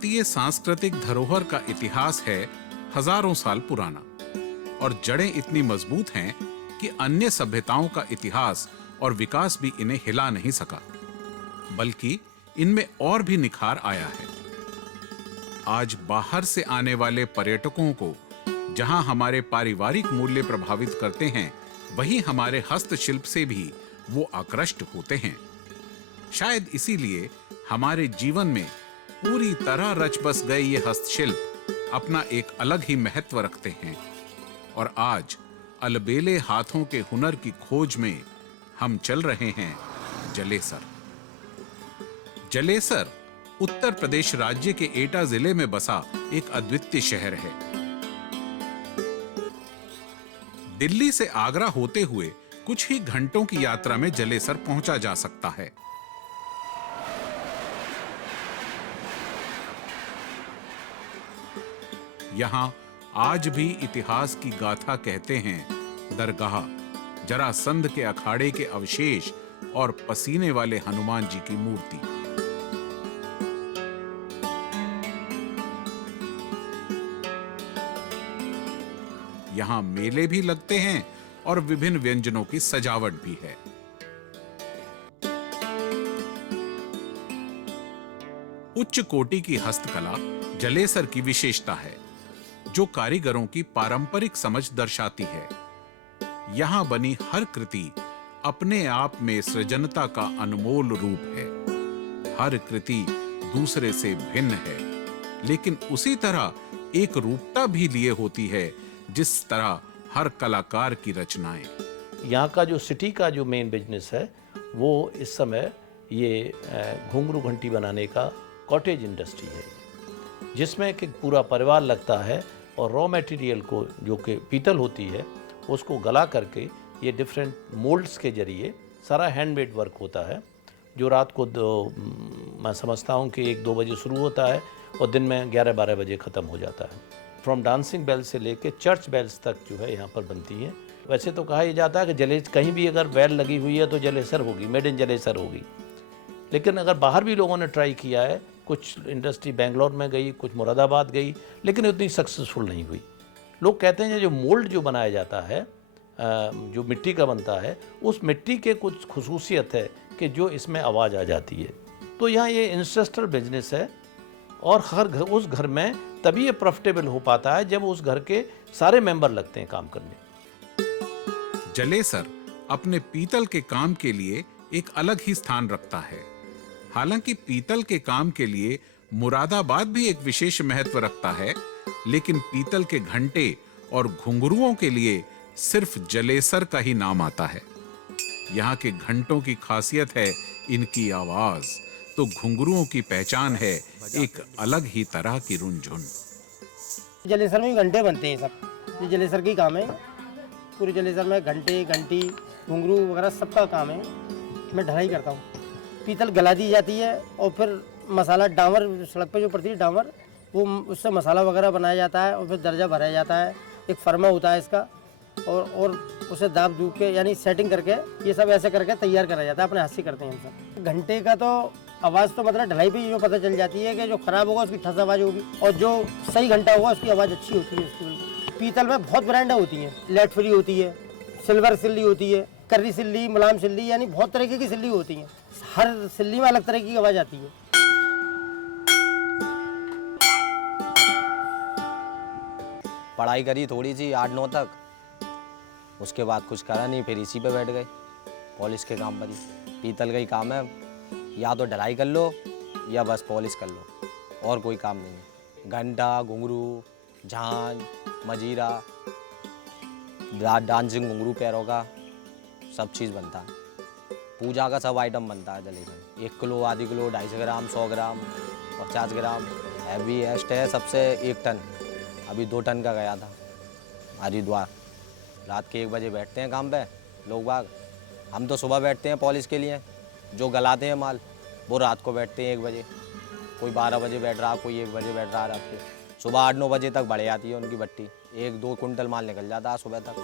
भारतीय सांस्कृतिक धरोहर का इतिहास है हजारों साल पुराना और जड़ें इतनी मजबूत हैं कि अन्य सभ्यताओं का इतिहास और विकास भी इन्हें हिला नहीं सका, बल्कि इनमें और भी निखार आया है। आज बाहर से आने वाले पर्यटकों को जहां हमारे पारिवारिक मूल्य प्रभावित करते हैं, वहीं हमारे हस्तशिल्प से भी वो आकृष्ट होते हैं। शायद इसीलिए हमारे जीवन में पूरी तरह रच बस गए ये हस्तशिल्प अपना एक अलग ही महत्व रखते हैं और आज अलबेले हाथों के हुनर की खोज में हम चल रहे हैं जलेसर। जलेसर उत्तर प्रदेश राज्य के एटा जिले में बसा एक अद्वितीय शहर है। दिल्ली से आगरा होते हुए कुछ ही घंटों की यात्रा में जलेसर पहुंचा जा सकता है। यहां आज भी इतिहास की गाथा कहते हैं दरगाह, जरासंध के अखाड़े के अवशेष और पसीने वाले हनुमान जी की मूर्ति। यहां मेले भी लगते हैं और विभिन्न व्यंजनों की सजावट भी है। उच्च कोटि की हस्तकला जलेसर की विशेषता है, जो कारीगरों की पारंपरिक समझ दर्शाती है। यहां बनी हर कृति अपने आप में सृजनता का अनमोल रूप है। हर कृति दूसरे से भिन्न है, लेकिन उसी तरह एक रूपता भी लिए होती है जिस तरह हर कलाकार की रचनाएं। यहाँ का जो सिटी का जो मेन बिजनेस है वो इस समय ये घुंघरू घंटी बनाने का कॉटेज इंडस्ट्री है, जिसमें कि पूरा परिवार लगता है और रॉ मटेरियल को जो कि पीतल होती है उसको गला करके ये डिफरेंट मोल्ड्स के जरिए सारा हैंडमेड वर्क होता है, जो रात को मैं समझता हूँ कि 1-2 बजे शुरू होता है और दिन में 11-12 बजे ख़त्म हो जाता है। फ्रॉम डांसिंग बेल से लेके चर्च बेल्स तक जो है यहाँ पर बनती है। वैसे तो कहा जाता है कि कहीं भी अगर बेल लगी हुई है तो जलेसर होगी, मेड इन जलेसर होगी। लेकिन अगर बाहर भी लोगों ने ट्राई किया है, कुछ इंडस्ट्री बेंगलोर में गई, कुछ मुरादाबाद गई, लेकिन उतनी सक्सेसफुल नहीं हुई। लोग कहते हैं जो मोल्ड जो बनाया जाता है, जो मिट्टी का बनता है, उस मिट्टी के कुछ खुसूसियत है कि जो इसमें आवाज़ आ जाती है। तो यहाँ ये इंडस्ट्रियल बिजनेस है और हर घर उस घर में तभी ये प्रॉफिटेबल हो पाता है जब उस घर के सारे मेंबर लगते हैं काम करने। जलेसर अपने पीतल के काम के लिए एक अलग ही स्थान रखता है। हालांकि पीतल के काम के लिए मुरादाबाद भी एक विशेष महत्व रखता है, लेकिन पीतल के घंटे और घुंघरुओं के लिए सिर्फ जलेसर का ही नाम आता है। यहाँ के घंटों की खासियत है इनकी आवाज, तो घुंघरुओं की पहचान है एक अलग ही तरह की रुनझुन। जलेसर में घंटे बनते हैं सब, ये जलेसर की काम है। पूरे जलेसर में घंटे, घंटी, घुंघरू वगैरह सबका काम है। मैं ढलाई करता हूँ। पीतल गला दी जाती है और फिर मसाला डामर, सड़क पे जो पड़ती है डामर, वो उससे मसाला वगैरह बनाया जाता है और फिर दर्जा भराया जाता है। एक फर्मा होता है इसका और उसे दाब दूब के यानी सेटिंग करके ये सब ऐसे करके तैयार करा जाता है। अपने हाथ से करते हैं हम सब। घंटे का तो आवाज़ तो मतलब ढलाई पे जो पता चल जाती है कि जो खराब होगा उसकी ठस आवाज़ होगी और जो सही घंटा होगा उसकी आवाज़ अच्छी होती है उसकी। बिल्कुल पीतल में बहुत ब्रांडें होती हैं। लेड फ्री होती है, सिल्वर सिल्ली होती है, कर्री सिल्ली, मुलायम सिल्ली, यानी बहुत तरीके की सिल्ली होती हैं। हर सिल्ली में अलग तरह की आवाज़ आती है। पढ़ाई करी थोड़ी सी 8-9 तक, उसके बाद कुछ करा नहीं, फिर इसी पे बैठ गए पॉलिश के काम पर ही। पीतल का ही काम है, या तो ढलाई कर लो या बस पॉलिश कर लो, और कोई काम नहीं है। घंटा, घुंघरू, झांझ, मजीरा, डांसिंग घुंघरू पैरों का सब चीज़ बनता है। पूजा का सब आइटम बनता है जलेसर। 1 किलो, आधी किलो, 250 ग्राम, 100 ग्राम, 50 ग्राम। हैवी एस्ट है सबसे 1 टन, अभी 2 टन का गया था हरिद्वार। रात के 1 बजे बैठते हैं काम पे लोग बाग। हम तो सुबह बैठते हैं पॉलिश के लिए, जो गलाते हैं माल वो रात को बैठते हैं 1 बजे। कोई 12 बजे बैठ रहा, कोई 1 बजे बैठ रहा रात के। सुबह 8-9 बजे तक बढ़ जाती है उनकी भट्टी, 1-2 कुंटल माल निकल जाता है सुबह तक।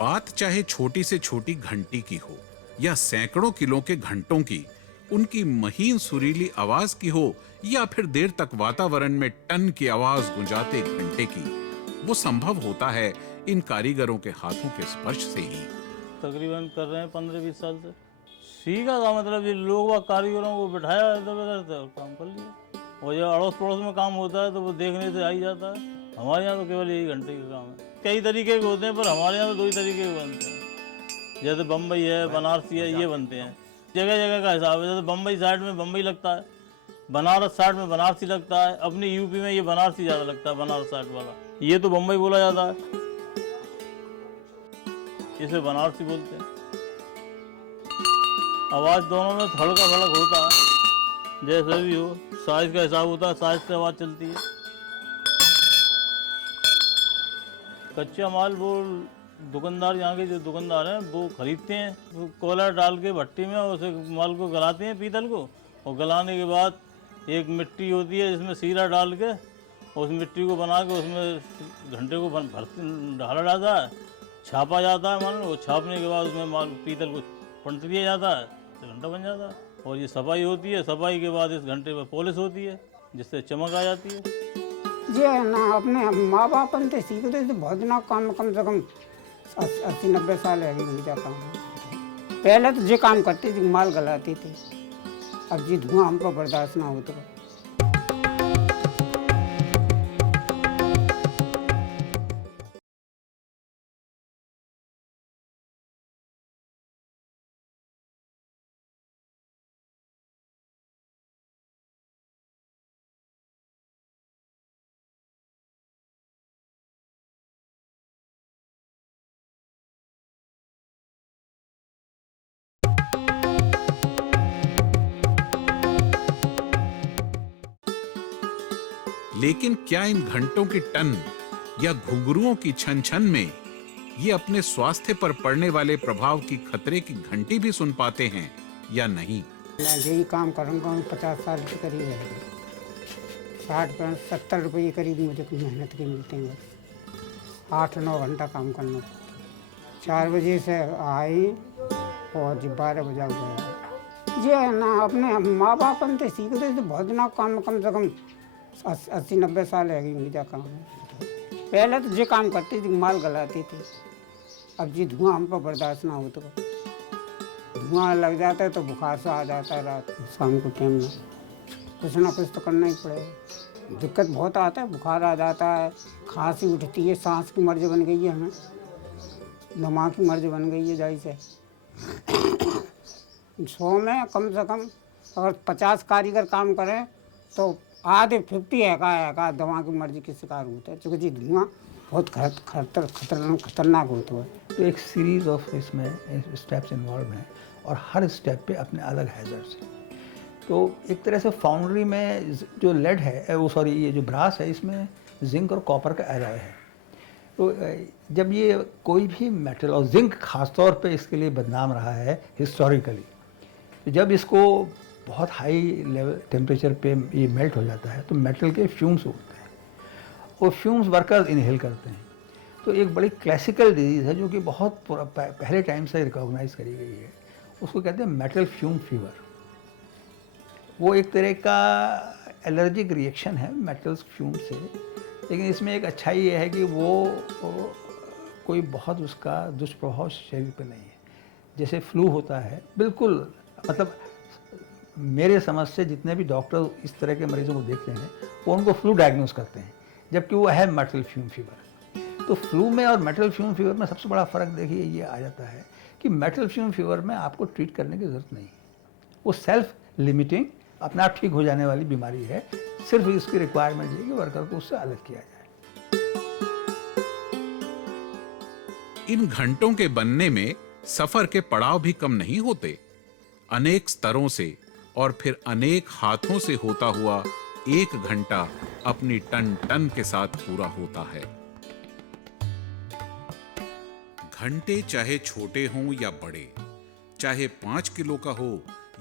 बात चाहे छोटी से छोटी घंटी की हो या सैकड़ों किलो के घंटों की, उनकी महीन सुरीली आवाज की हो या फिर देर तक वातावरण में टन की आवाज गुंजाते घंटे की, वो संभव होता है इन कारीगरों के हाथों के स्पर्श से ही। तकरीबन कर रहे हैं 15-20 साल से। सीखा था, मतलब ये लोग व कारीगरों को बिठाया इधर उधर काम कर लिया। और जो अड़ोस पड़ोस में काम होता है तो वो देखने से आ ही जाता है। हमारे यहाँ तो केवल यही घंटे का काम है। कई तरीके के होते हैं पर हमारे यहाँ तो 2 ही तरीके के बनते हैं। जैसे बम्बई है, बनारसी है, ये बनते हैं। जगह जगह का हिसाब है। जैसे बम्बई साइड में बम्बई लगता है, बनारस साइड में बनारसी लगता है। अपनी यूपी में ये बनारसी ज़्यादा लगता है, बनारस साइड वाला। ये तो बम्बई बोला जाता है, इसे बनारसी बोलते हैं। आवाज़ दोनों में हल्का फर्क होता है, जैसे भी हो। साइज का हिसाब होता है, साइज से आवाज़ चलती है। कच्चा माल वो दुकानदार, यहाँ के जो दुकानदार हैं वो खरीदते हैं, वो कोयला डाल के भट्टी में उसे माल को गलाते हैं, पीतल को। और गलाने के बाद एक मिट्टी होती है जिसमें सीरा डाल के उस मिट्टी को बना के उसमें घंटे को ढाला जाता है, छापा जाता है। मान लो छापने के बाद उसमें माल पीतल को पलट दिया जाता है तो घंटा बन जाता है। और ये सफाई होती है, सफाई के बाद इस घंटे पर पॉलिश होती है जिससे चमक आ जाती है। जी ना, अपने माँ बाप से सीखते थे बहुत ना काम, कम से कम 80-90 साल है मुझे काम। पहले तो जो काम करते थे माल गलाते थे, अब जी धुआं हमको बर्दाश्त ना हो तो। लेकिन क्या इन घंटों की टन या घुंघरुओं की छन छन में ये अपने स्वास्थ्य पर पड़ने वाले प्रभाव की खतरे की घंटी भी सुन पाते हैं या नहीं? मैं यही काम करूँगा, 50 साल के करीब है, 60-70 रुपये के करीब मुझे मेहनत के मिलते हैं। 8-9 घंटा काम करना, 4 बजे से आई और 12 बजा गया। जी ना, अपने माँ बाप से सीखते थे बहुत ना काम, कम से कम 80-90 साल है मुझे काम। पहले तो जो काम करते थे माल गलाते थे, अब जी धुआं हमको बर्दाश्त ना हो तो। धुआं लग जाता है तो बुखार सा आ जाता है रात शाम को टाइम में। कुछ ना कुछ तो करना ही पड़ेगा। दिक्कत बहुत आता है, बुखार आ जाता है, खांसी उठती है, सांस की मर्ज बन गई है, हमें दिमाग की मर्ज बन गई है। जैसे 100 में कम से कम अगर 50 कारीगर काम करें तो आधे 50 है दिमाग की मर्जी के शिकार होता है, क्योंकि जी धुआं बहुत खतरनाक होता है। तो एक सीरीज ऑफ इसमें स्टेप्स इन्वॉल्व हैं और हर स्टेप पे अपने अलग हैजर्ड्स हैं। तो एक तरह से फाउंड्री में जो लेड है, वो सॉरी ये जो ब्रास है, इसमें जिंक और कॉपर का एलॉय है। तो जब ये कोई भी मेटल, और जिंक खासतौर पे इसके लिए बदनाम रहा है हिस्टोरिकली, तो जब इसको बहुत हाई लेवल टेम्परेचर पे ये मेल्ट हो जाता है तो मेटल के फ्यूम्स उठते हैं, वो फ्यूम्स वर्कर्स इनहेल करते हैं। तो एक बड़ी क्लासिकल डिजीज़ है जो कि बहुत पहले टाइम से रिकॉग्नाइज करी गई है, उसको कहते हैं मेटल फ्यूम फीवर। वो एक तरह का एलर्जिक रिएक्शन है मेटल्स फ्यूम से, लेकिन इसमें एक अच्छाई ये है कि वो कोई बहुत उसका दुष्प्रभाव शरीर पे नहीं है। जैसे फ्लू होता है, बिल्कुल, मतलब मेरे समझ से जितने भी डॉक्टर इस तरह के मरीजों को देखते हैं वो उनको फ्लू डायग्नोस करते हैं, जबकि वो है मेटल फ्यूम फीवर। तो फ्लू में और मेटल फ्यूम फीवर में सबसे बड़ा फ़र्क देखिए ये आ जाता है कि मेटल फ्यूम फीवर में आपको ट्रीट करने की ज़रूरत नहीं है, वो सेल्फ लिमिटिंग, अपने आप ठीक हो जाने वाली बीमारी है। सिर्फ इसकी रिक्वायरमेंट है कि वर्कर को उससे अलग किया जाए। इन घंटों के बनने में सफर के पड़ाव भी कम नहीं होते। अनेक स्तरों से और फिर अनेक हाथों से होता हुआ एक घंटा अपनी टन टन के साथ पूरा होता है। घंटे चाहे छोटे हों या बड़े, चाहे 5 किलो का हो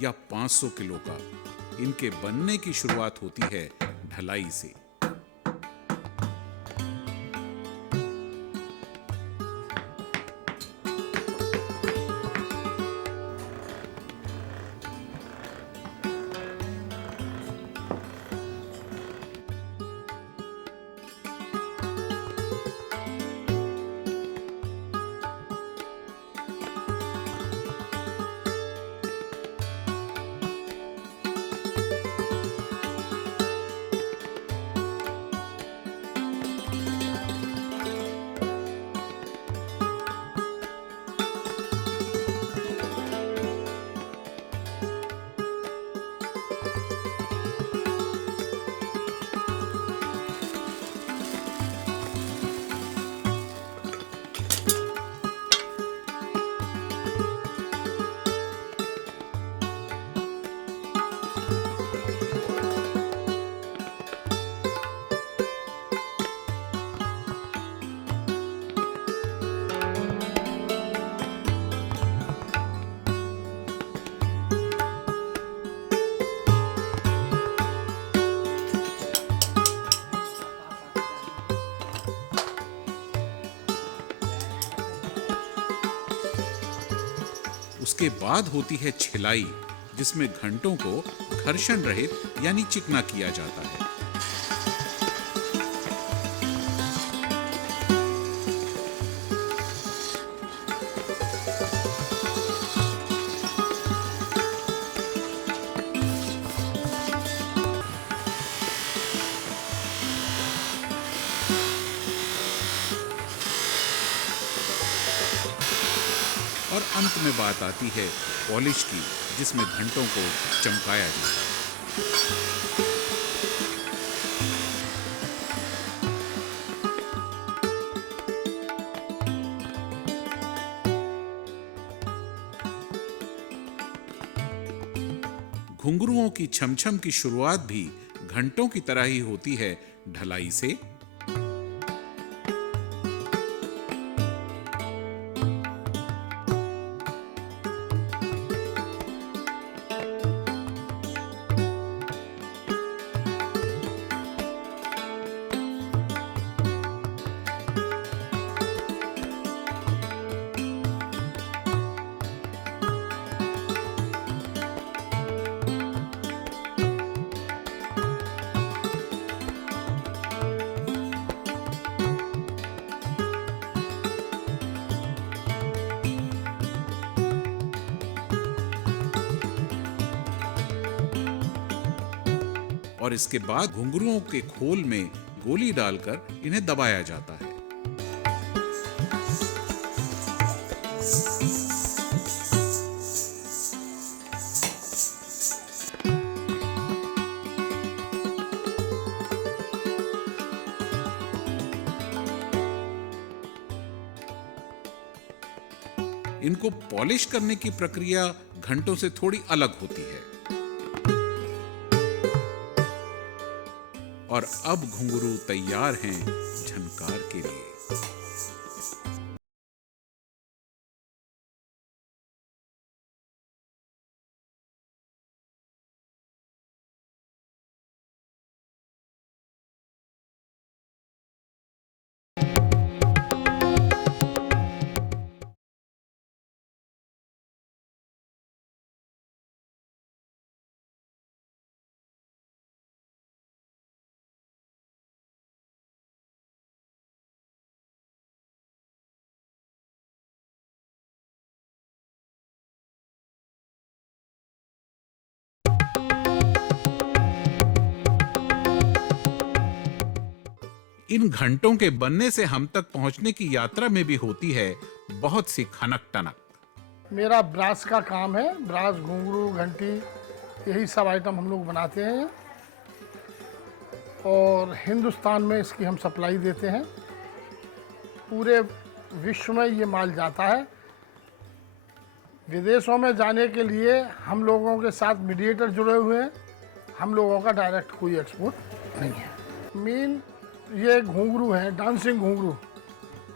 या 500 किलो का, इनके बनने की शुरुआत होती है ढलाई से। इसके बाद होती है छिलाई, जिसमें घंटों को घर्षण रहित यानी चिकना किया जाता है। और अंत में बात आती है पॉलिश की, जिसमें घंटों को चमकाया जाता है। घुंघरुओं की छमछम की शुरुआत भी घंटों की तरह ही होती है, ढलाई से। और इसके बाद घुंघरुओं के खोल में गोली डालकर इन्हें दबाया जाता है। इनको पॉलिश करने की प्रक्रिया घंटों से थोड़ी अलग होती है। और अब घुंघरू तैयार हैं झनकार के लिए। इन घंटों के बनने से हम तक पहुंचने की यात्रा में भी होती है बहुत सी खनक टनक। मेरा ब्रास का काम है, ब्रास, घुंघरू, घंटी, यही सब आइटम हम लोग बनाते हैं और हिंदुस्तान में इसकी हम सप्लाई देते हैं। पूरे विश्व में ये माल जाता है। विदेशों में जाने के लिए हम लोगों के साथ मीडिएटर जुड़े हुए हैं। हम लोगों का डायरेक्ट कोई एक्सपोर्ट नहीं है। मेन ये घुंघरू हैं, डांसिंग घुंघरू,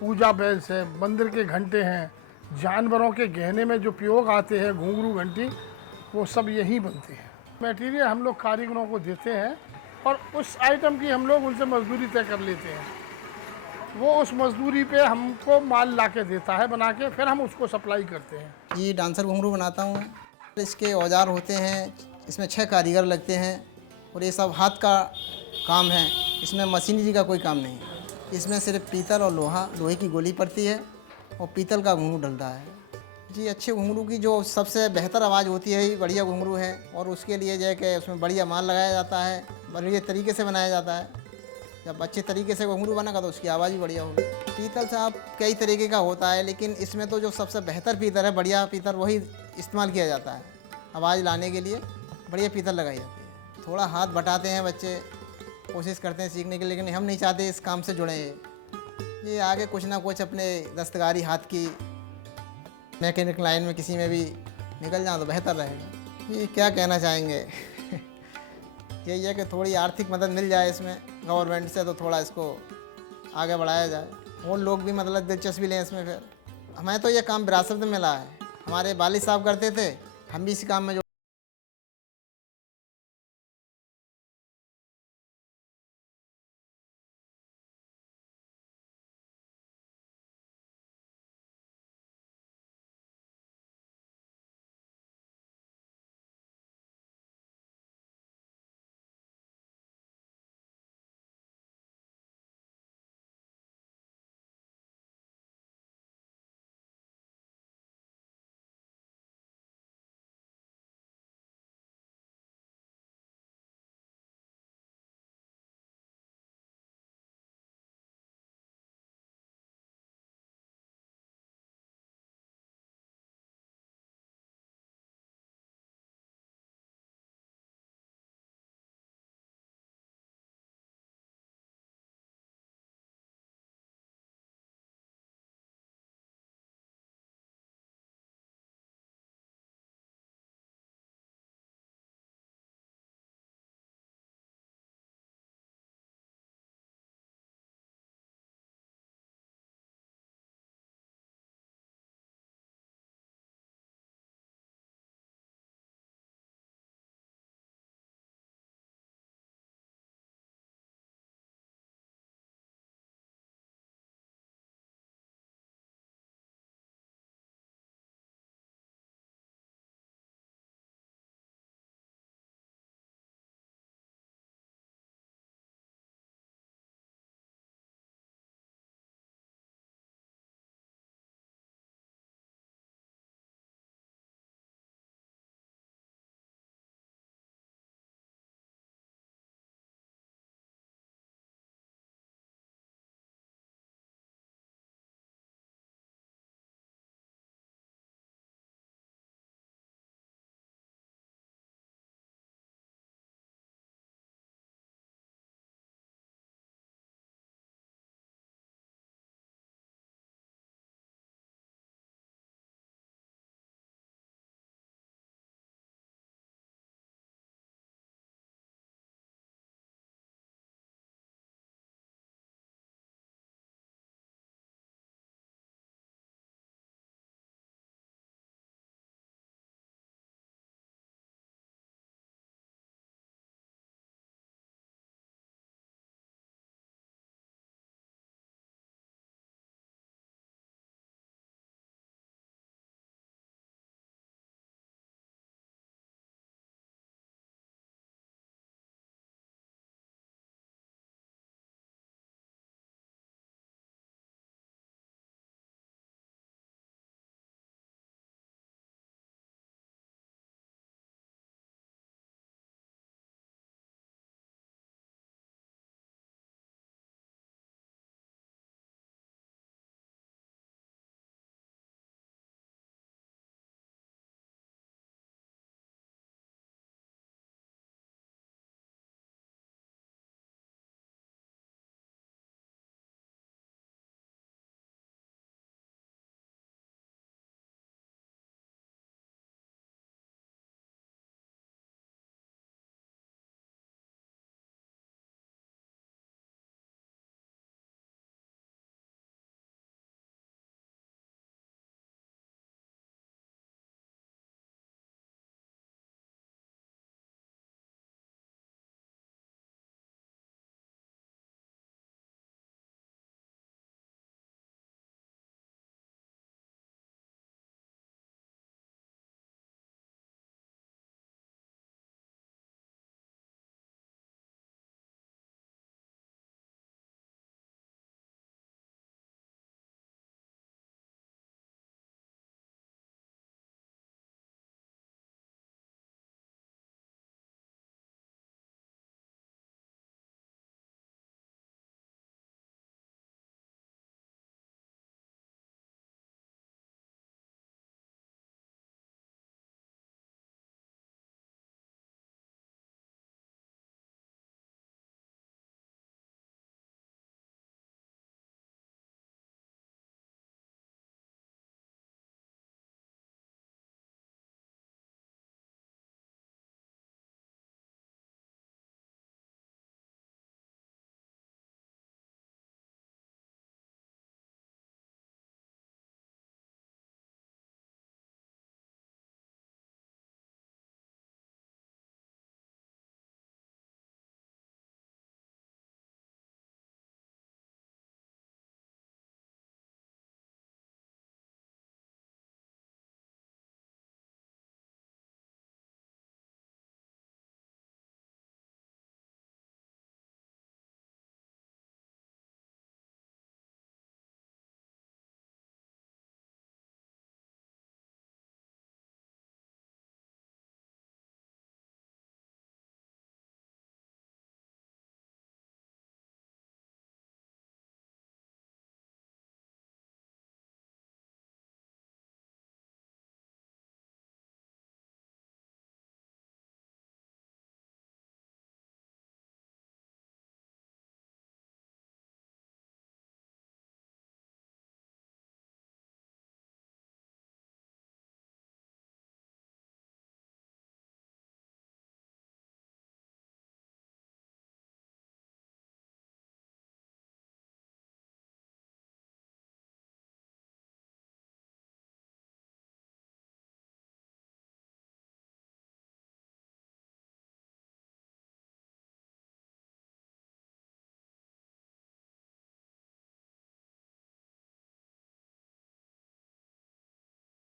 पूजा बेल्स है, मंदिर के घंटे हैं, जानवरों के गहने में जो प्रयोग आते हैं घुंघरू, घंटी, वो सब यही बनते हैं। मटेरियल हम लोग कारीगरों को देते हैं और उस आइटम की हम लोग उनसे मजदूरी तय कर लेते हैं। वो उस मजदूरी पे हमको माल ला के देता है बना के, फिर हम उसको सप्लाई करते हैं। जी डांसर घुंघरू बनाता हूँ। इसके औजार होते हैं, इसमें 6 कारीगर लगते हैं और ये सब हाथ का काम है। इसमें मशीनरी का कोई काम नहीं है। इसमें सिर्फ पीतल और लोहे की गोली पड़ती है और पीतल का घुंघरू डलता है। जी अच्छे घुंघरू की जो सबसे बेहतर आवाज़ होती है, बढ़िया घुंघरू है और उसके लिए जो है कि उसमें बढ़िया माल लगाया जाता है, बढ़िया तरीके से बनाया जाता है। जब अच्छे तरीके से घुंघरू बनेगा तो उसकी आवाज़ भी बढ़िया होगी। पीतल से आप कई तरीके का होता है, लेकिन इसमें तो जो सबसे बेहतर पीतल है, बढ़िया पीतल, वही इस्तेमाल किया जाता है। आवाज़ लाने के लिए बढ़िया पीतल लगाई जाती है। थोड़ा हाथ बटाते हैं बच्चे, कोशिश करते हैं सीखने के लिए, लेकिन हम नहीं चाहते इस काम से जुड़े। ये आगे कुछ ना कुछ अपने दस्तकारी हाथ की मैकेनिक लाइन में किसी में भी निकल जाओ तो बेहतर रहेगा। ये क्या कहना चाहेंगे यही है कि थोड़ी आर्थिक मदद मिल जाए इसमें गवर्नमेंट से, तो थोड़ा इसको आगे बढ़ाया जाए और लोग भी मतलब दिलचस्पी लें इसमें। फिर हमें तो ये काम विरासत में मिला है। हमारे वालिद साहब करते थे, हम भी इसी काम में